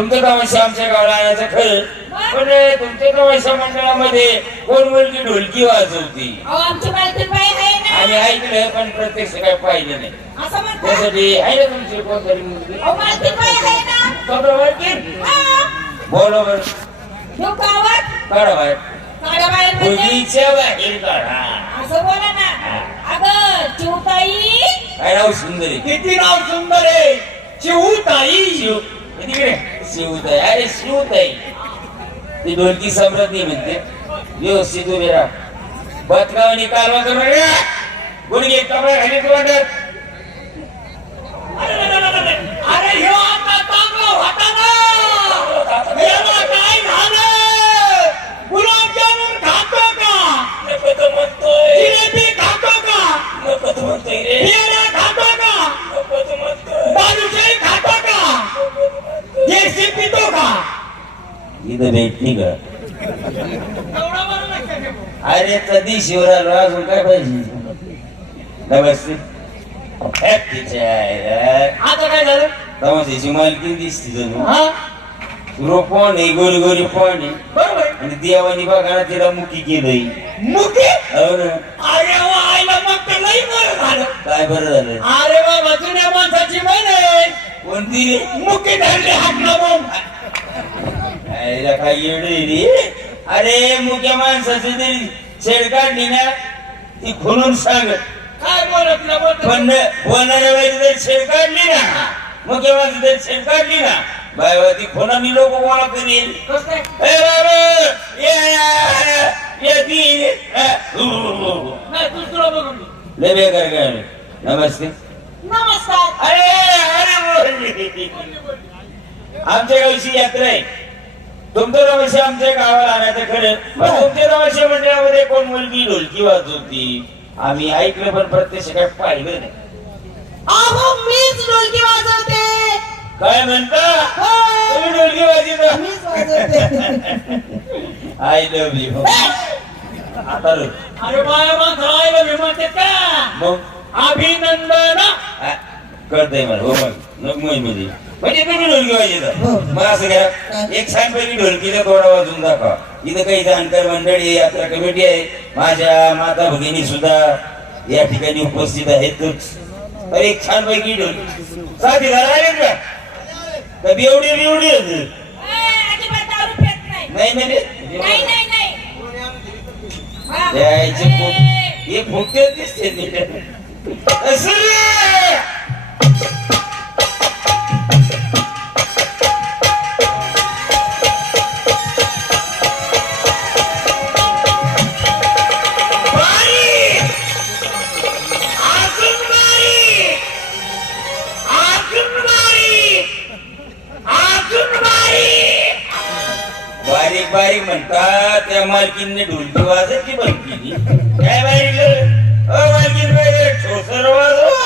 तुमचं तमाशा आमच्या गावाला आणायचं खरं, पण तुमच्या तमाशा मंडळामध्ये कोण मुलगी ढोलकी वाजवती आमची मालकीन बाई आहे ना. आणि ऐकलं पण प्रत्यक्ष काय पाहिलं नाही. असं म्हणता. त्यासाठी आहे ना तुमची कोणतरी मुलगी मालकीन बाई आहे ना. स्वतः मालकीन हा. बोला बरं. ह्यो गावात काढा बाहेर, काढा बाहेर म्हणजे मुलगीच्या बाहेर काढा. असं बोला ना. अगं चिवताई. काय नाव सुंदर आहे, किती नाव सुंदर आहे. चिवताई. शिव तिकडे शिवताई. अरे शिवताई ती ढोलकी सम्राज्ञी म्हणते. व्यवस्थित उभे राहा, बदकावणी कालवा करू नका. गुडघे कमरा खाली तोंडात. अरे ह्यो आता चांगला होता ना. याला काय झालं? गुलाबजामुन खातो का? नको तर म्हणतोय, जिलेबी खातो का? नको तर म्हणतोय रे, पेढा खातो का? नको तर म्हणतोय. बालुशाही खातो का? देशी पितो का? इथं भेटली का? एवढा बरं लक्षात ठेव. अरे कधी शिवराला अजून काय पाहिजे. नमस्ते. आता काय झालं? तमाशाची मालकी दिसती जणू. हा रोपण आहे, गोरी गोरी पण आहे. बरोबर. आणि देवानी बघा तिला मुकी केलंय. मुके. हो ना. अरे वा, आईला मग तर लई बरं झालं. काय बरं झालं. अरे बाबा जुन्या माणसाची बहीण आहे. कोणती रे? मुके धरले हात लावून. आईला काय येडे रे. अरे मुख्य माणसाची तरी छेड काढली ना ती खुलून सांग. काय बोलत ना बोलत. पण बोलणाऱ्या वेळेस जर छेड काढली ना, मुख्य माणसं जर छेड काढली ना, बाय ती खुनानी लोक गोळा करील. कसं काय? ए बाबा, ये ती. नाही दुसरं बघून. लय बेकार काय. नमस्ते. नमस्कार. अरे आमच्या गावची यात्रा आहे. तुमचं तमाशा आमच्या गावाला आणायचं खरं, पण तुमच्या तमाशा मंडळामध्ये कोण मुलगी ढोलकी वाजवती आम्ही ऐकलं पण प्रत्यक्ष काय पाहिलं नाही. अहो मीच ढोलकी वाजवते. काय म्हणता? होय. तुम्ही ढोलकी वाजवता? मीच वाजवते. I love you. आता रे. अरे बाया माणसं आईला मी म्हणते का? मग अभिनंदन. कळतंय मला. हो मग मध्ये म्हणजे तुम्ही ढोलकी वाजवता. मग असं करा, एक छानपैकी ढोलकीचा थोडा वाजून दाखवा. इथं काही जाणकार मंडळी आहे, यात्रा कमिटी आहे, माझ्या माता भगिनी सुद्धा या ठिकाणी उपस्थित आहेत. तर एक छानपैकी ढोलकी साथीदार आले का? कधी एवढी एवढी अजिबात दारू पित नाही. नाही नाही नाही नाही नाही. हा. द्यायचे ए, हे फुटते दिसते. असं रे. बारीक बारीक म्हणतात त्या मालकीने ढोलकी वाजायची बंद केली. काय बारीक मालकीन ठोसर वाजवा.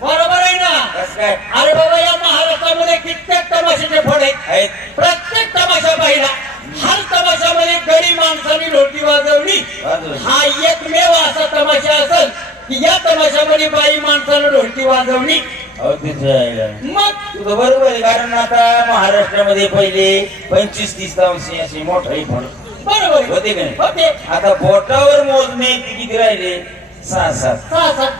बरोबर आहे ना? काय अरे बाबा या महाराष्ट्रामध्ये कित्येक तमाशाचे फड आहेत. प्रत्येक तमाशा पाहिला. हर तमाशामध्ये गरीब माणसाने ढोलकी वाजवली. हा एकमेव असा तमाशा असेल की या तमाशामध्ये बाई माणसानं ढोलकी वाजवली. मग तुझं बरोबर आहे. कारण आता महाराष्ट्रामध्ये पहिले 25-30 तमाशे असे मोठे फड बरोबर होते का नाही? होते. आता बोटावर मोजणे किती राहिले? 6-7. सहा सात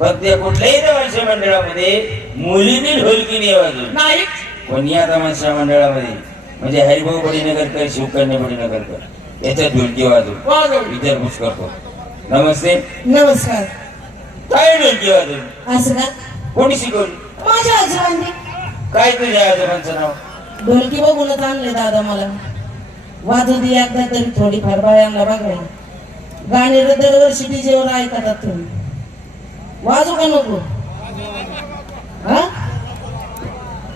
पण ते कुठल्याही तमाशा मंडळामध्ये मुलींनी ढोलकी नाही वाजवली नाही. पण या तमाशा मंडळामध्ये म्हणजे हरिभाऊ बडीनगरकर, शिवकन्या बडीनगरकर याच्यात ढोलकी वाजवली. वाजवली. विचारपूस करतो. नमस्ते. नमस्कार. काय ढोलकी वाजवली? असं का? कोणी शिकवली? माझ्या आजोबांनी. काय तुझ्या आजोबांचं नाव? ढोलकी बघूनच आणले दादा मला. वाजू दे एकदा तरी थोडीफार बायांना बघायला. गाणी दरवर्षी डीजेवर ऐकतात तुम्ही. वाजू का नको? हा?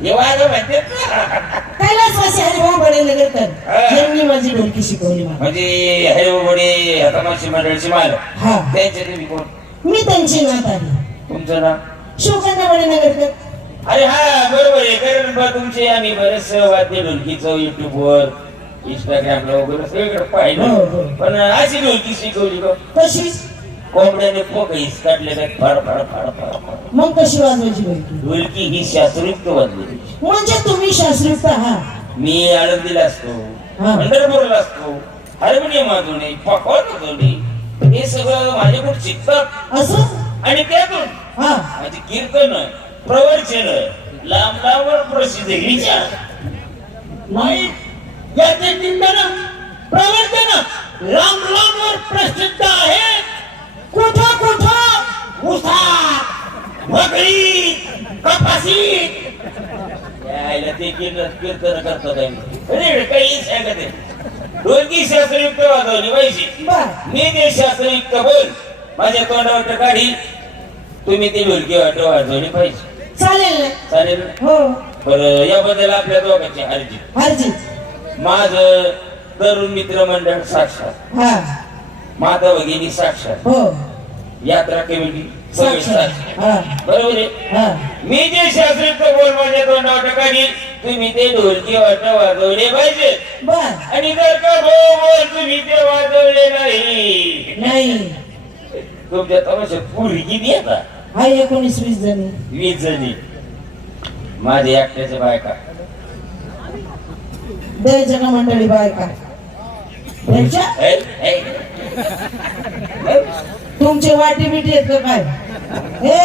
हे वाजव म्हणतात ना. कैलासवासी हरिभाऊ बडेनगरकर यांनी माझी ढोलकी शिकवली मला. म्हणजे हरिभाऊ हातामाशी मंडळाची माल हा. त्यांचे तुम्ही कोण? मी त्यांची नात आहे. तुमचं नाव? शिवकन्या बडेनगरकर. अरे हा बरोबर आहे. कारण बा तुमचे आम्ही बरेच वाद्य ढोलकीचं युट्यूबवर इंस्टाग्रामला वगैरे सगळीकडे हो, पाहिलं. हो. पण अशी ढोलकी शिकवली का? तशीच. कोंबड्याने पोकळीस काढले काय फाड फाड फाड फाड फाड. मग कशी वाजवायची ढोलकी? ढोलकी ही शास्त्रोक्त वाजली. म्हणजे तुम्ही शास्त्रीय आहात. मी आळंदीला असतो, हा. पंढरपूरला असतो, हार्मोनियम वाजवणे, पकवान वाजवणे हे सगळं माझ्याकडून शिकतात. असं? आणि त्यातून हा. माझी कीर्तन, प्रवचन लांब लांबवर प्रसिद्ध विचार नाही. याचे चिंतन प्रवर्तन लांब लांबवर प्रसिद्ध आहे. कुठं कुठं? उसात वगळी कपाशी. यायला ते कीर्तन करतात अरे काही सांगत आहे. ढोलकी शास्त्रयुक्त वाजवली पाहिजे. बर. मी ते शास्त्रयुक्त बोल माझ्या तोंडावर काढी. तुम्ही ती ढोलकी वाजवली पाहिजे. चालेल ना? चालेल ना? हो. बरं याबद्दल आपल्या दोघांची अर्जी. हरजीत. माझं तरुण मित्र मंडळ साक्षात, हा. माता भगिनी साक्षात, हो. यात्रा कमिटी सगळे साक्षात. हा. बरोबर आहे. हा. मी जे शास्त्रोक्त बोल माझ्या तोंडावर काढी तुम्ही ते ढोलकी वाजवले पाहिजे. बर. आणि जर का बोल तुम्ही ते वाजवले नाही नाही. तुमच्या तमाशात पुरी किती येतात? हा 19-20 जणी. 20 जणी. माझ्या एकट्याच्या बायका. द्यायच्या का मंडळी बायका? द्यायच्या? ऐ, ऐ. तुमचे वाटे बिटे आहेत का काय? हे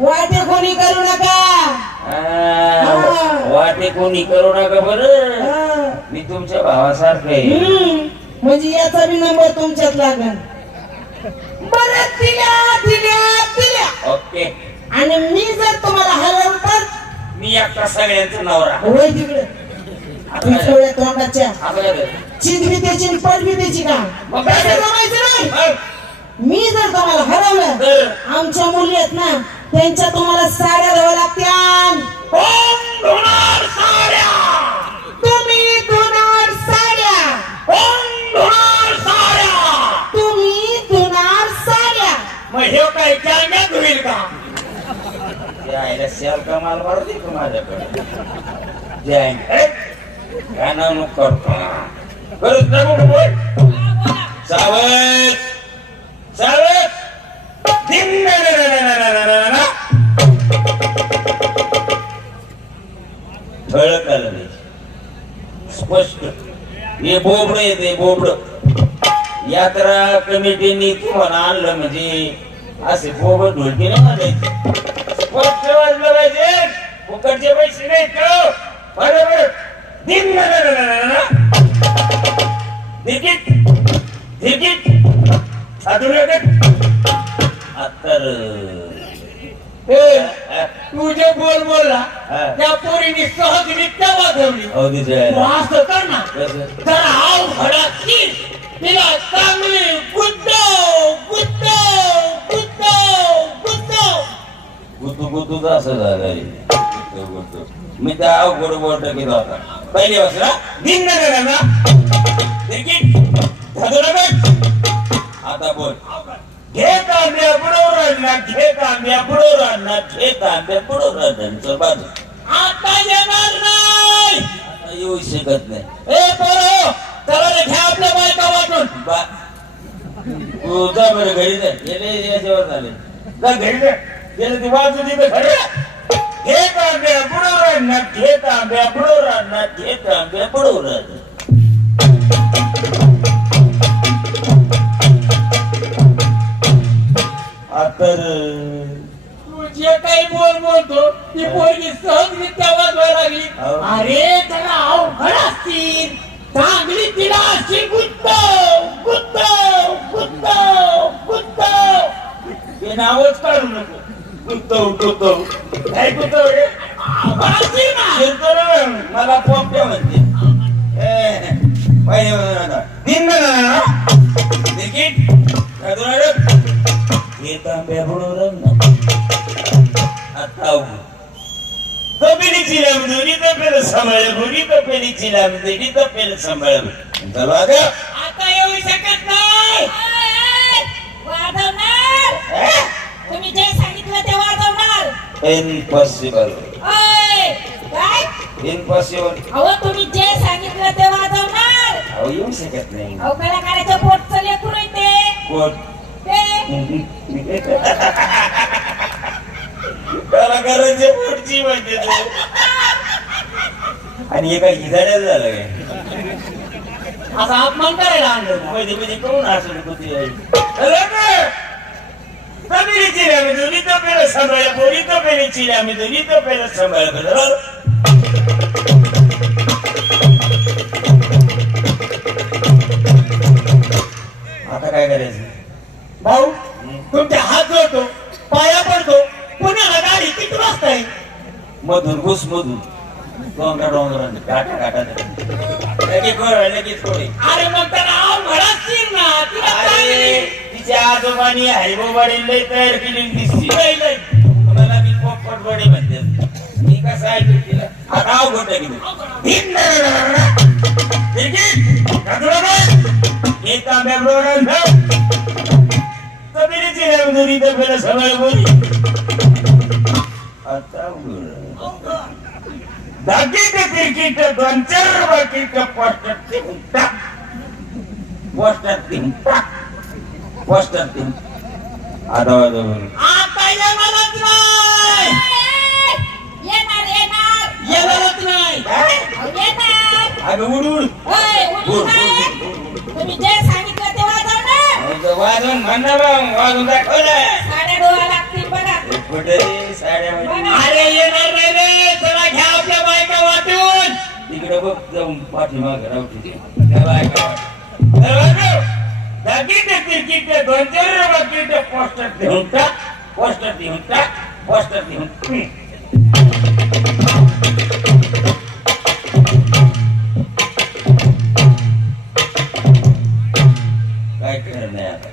वाटे कोणी करू नका. वाटे कोणी करू नका बरं. हा. मी तुमच्या भावासारखं आहे. म्हणजे याचा बी नंबर तुमच्यात लागेल. बरं दिल्या दिल्या दिल्या. ओके. आणि मी जर तुम्हाला हरवलं तर मी एकटा सगळ्यांचं नवरा. होय तिकडे तुमच्या तोंडाच्या असं काय झालं? चिंच बी त्याची पट बी त्याची का? मग काय असं झालं? जमायचं नाही. मग? मी जर तुम्हाला हरवलं तर? आमच्या मुली आहेत ना त्यांच्या तुम्हाला साड्या द्याव्या लागत्यान. कोण धुणार साड्या? तुम्ही धुणार साड्या. कोण धुणार साड्या? तुम्ही धुणार साड्या. मग हे काय कॅमेत होईल का? ते आईला शेल का माल मारते का माझ्याकडे? जय काय नाव नको करतो. बरं नको बोल. सावध सावध. दिन ना ना ना ना ना ना ना ना. ठळक आलं नाही. स्पष्ट. हे बोबड येते बोबड. यात्रा कमिटीने तुम्हाला आणलं म्हणजे असे बोबड ढोलकी नाही वाजायचे. स्पष्ट वाजलं पाहिजे. फुकटचे पैसे नाही का? बरोबर. दिन ना ना ना ना ना. तिकीट तिकीट अजून तर तू जे बोल बोलला हा. त्या पोरीने सहजरित्या वाजवली. अवधी तू असं कर ना. कसं? जरा हाव घडाची तिला चांगली गुद्दव गुद्दव गुद्दव गुद्दव. गुतू गुतूच असं झालं. मी त्या अवघड बोल टाकीत होता पहिली वाजता. दिन ना ना ना. तिकीट आता बोल. घे कांद्या पुढं राहणार, घे कांद्या पुढं राहणार, घे कांद्या पुढं राहणार. चल बाजू. आता येणार नाही. आता येऊ शकत नाही. ए पोरो चला रे घ्या आपल्या बायका वाटून. बा तू जा बरं घरी जा. गेले याच्यावर झाले. जा घरी जा. गेले ती वाजू तिथं घरी. घे कांद्या पुढं राहणार, घे कांद्या पुढं राहणार, घे कांद्या पुढं राहणार. आता तू जे काही बोल बोलतो ती पोरगी सहजरित्या वाजवायला लागली. हो. अरे त्याला अवघड असतील. चांगली तिला अशी गुत्तव गुत्तव गुत्तव गुत्तव. ते नावच काढू नको. कुत्तव कुत्तव काय कुत्तव रे? बाळाजी ना. शिरतो मला पोपट्या म्हणते. पहिले म्हणा तीन ना तिकीट हे तांब्या बुडवलं आता तपेलीची लांबदुरी तपेल सांभाळ बुरी तपेलीची लांबदुरी तपेल सांभाळ चला आता येऊ शकत नाही. वाजवणार तुम्ही जे सांगितलं ते वाजवणार. इम्पॉसिबल काय इम्पॉसिबल. अहो तुम्ही जे सांगितलं ते वाजवणार. अहो येऊ शकत नाही. अहो कलाकाराच्या पोटचं लेकरू आहे ते. कोण ते कलाकारांच्या पोटची म्हणजे आणि हे काय इजाड्याच झालं काय असा अपमान करायला आणलं. मध्ये मध्ये करून असं होती तपेलीची आम्ही दोन्ही तपेला सांभाळ पोरी तपेलीची आम्ही दोन्ही तपेला सांभाळ आता काय करायचं भाऊ तुमचे हात जोडतो पाया पडतो. पुण्याला गाडी किती वाजता आहे? मधून घुस मधून डोंगरा डोंगराने काटा काटा लगेच कोणी अरे मग त्याला म्हणतील ना तिला अरे तिच्या आजोबानी हरिभाऊबाडी लय तयार केली दिसती पाहिलंय. मला मी पोपट बडे म्हणते मी कसं ऐकू तिला आता गोट एक तांब्या तबिरीची लांबदुरी तपेला सांभाळ बोली आता दागिट तिरकीट दोन चार बाकीट पोस्टर तीन आता आता येणारच नाही. येणार येणारच नाही. येणार. अगं उडून उठून काय? तुम्ही जे सांगितलं ते वाजवणार. वाजून म्हणणार वाजून दाखवलं साड्या डोळा लागतील बघा. कुठे साड्या अरे येणार नाही रे. चला घ्या आपल्या बायका वाटून. तिकडे बघ जाऊन पाठीमाग रावठी बायका दागिट तिरकीट दोन चार बाकीट पोस्टर देऊन टाक काय करणार नाही आता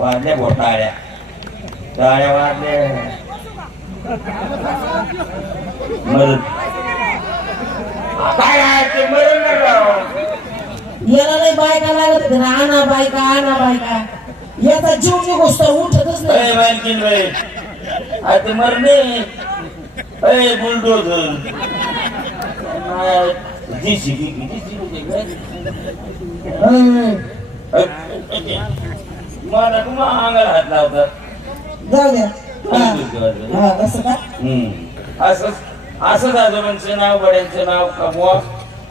वाजल्या घोटाळ्या टाळ्या वाजल्या मरण काय ते मरण याला नाही बायका लागत होते ना. आणा बायका याचा जीव निघोस तर उठतच नाही. मालकीन बाई आता मरणे बुलडोझर मला तुम्हाला अंगाला हात लावतात. जाऊ द्या. हा, असं का? असंच आजोबांचं नाव बड्यांचं नाव कमवा.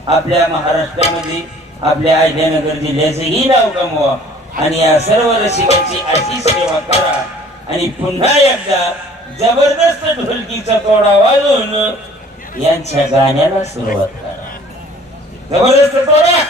आपल्या महाराष्ट्रामध्ये आपल्या अहिल्यानगर जिल्ह्याचं ही नाव कमवा आणि या सर्व रसिकांची अशी सेवा करा आणि पुन्हा एकदा जबरदस्त ढोलकीचा तोडा वाजवून यांच्या गाण्याला सुरुवात करा. जबरदस्त तोडा.